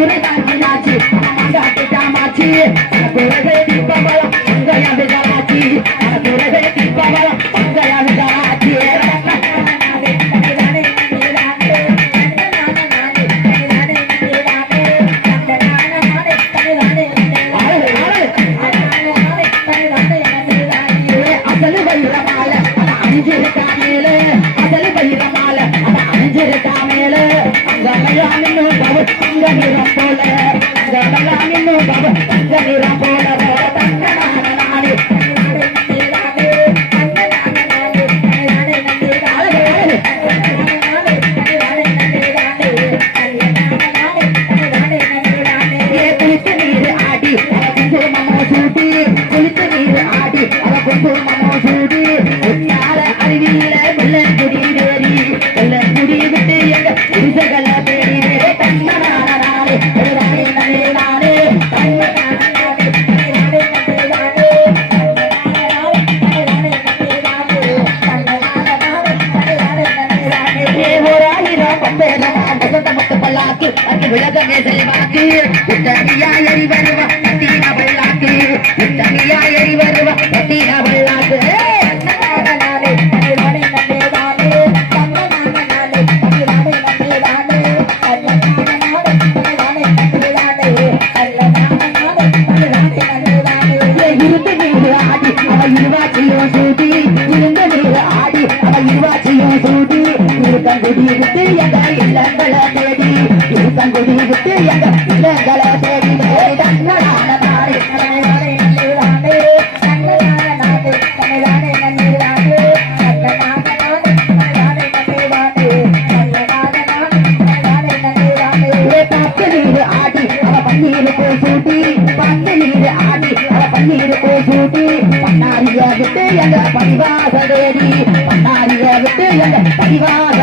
குறை தாமாச்சி சாப்பிட்டா மாச்சி குறை அருவியில வெள்ளக்குடி வேறி வெள்ளக்குடி விட்டு எங்க குடிசகல பேரிலே தன்னதானே நானே நானே செல்வாக்கு உத்தமியா எறிவருவா தீன வெள்ளாக்கு உத்தமியா எறிவரு பரிவாசதேவி பண்டாரிய விட்டு எங்க பரிவாச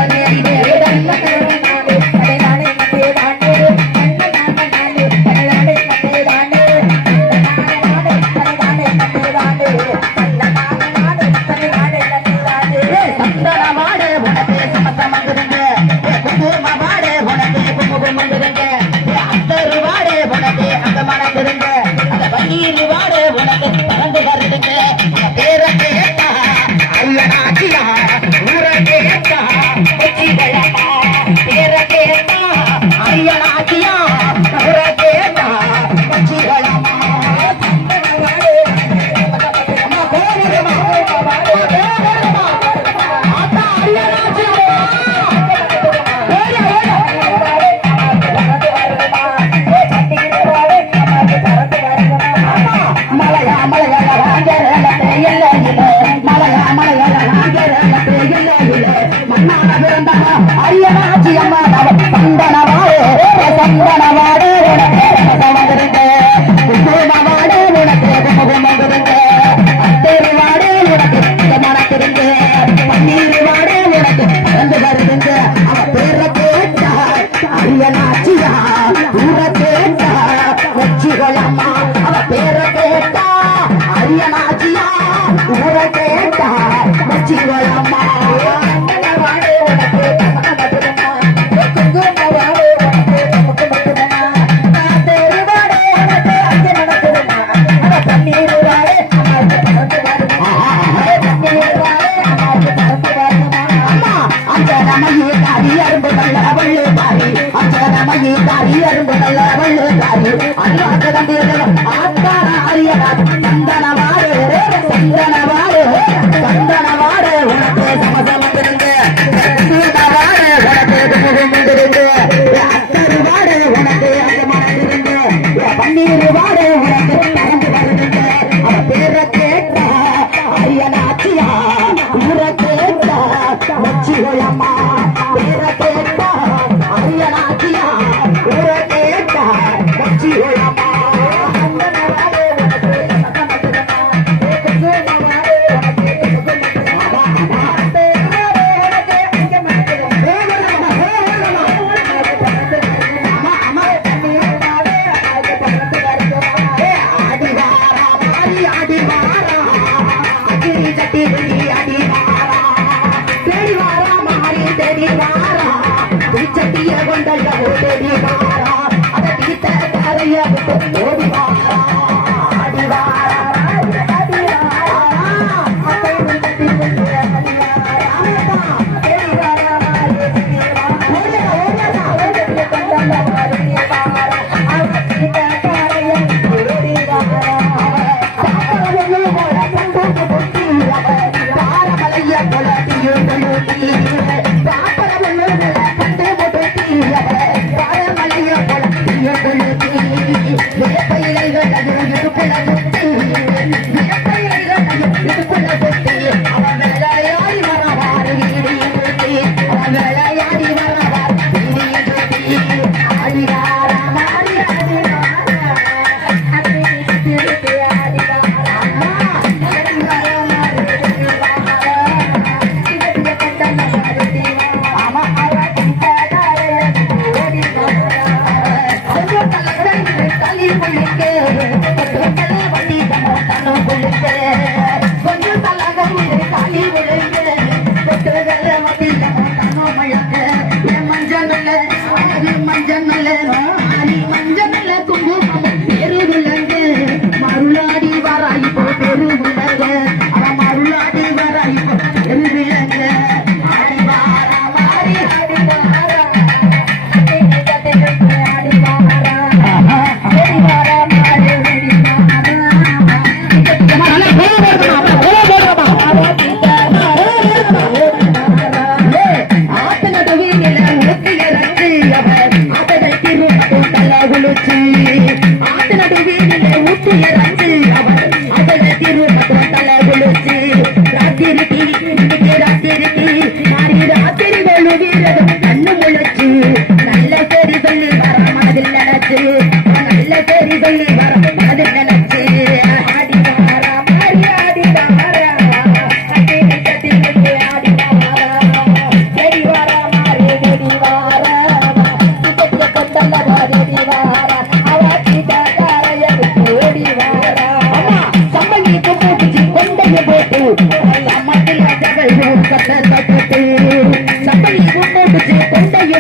நாச்சியா ஊரை கேட்டா மச்சிவளம்மா அரும்பு நல்ல வள்ளு பாரி அச்சரமையே பாரி அரும்பு நல்ல வள்ளு பாரி 我们家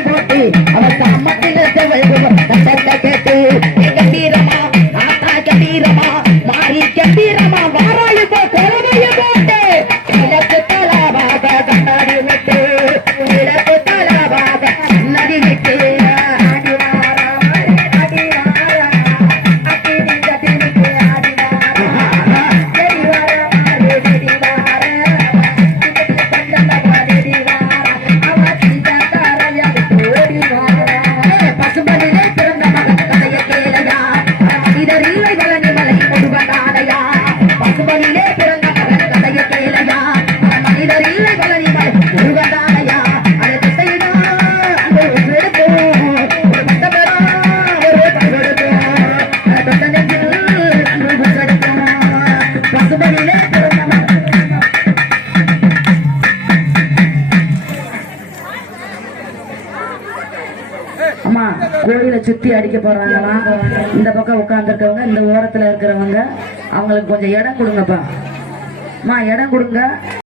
போட்டு அவர் தம்மத்தில் வைத்து அம்மா கோயிலை சுத்தி அடிக்க போறாங்களாம் இந்த பக்கம் உட்கார்ந்து இருக்கவங்க இந்த ஓரத்துல இருக்கிறவங்க அவங்களுக்கு கொஞ்சம் இடம் கொடுங்கப்பா. அம்மா இடம் கொடுங்க.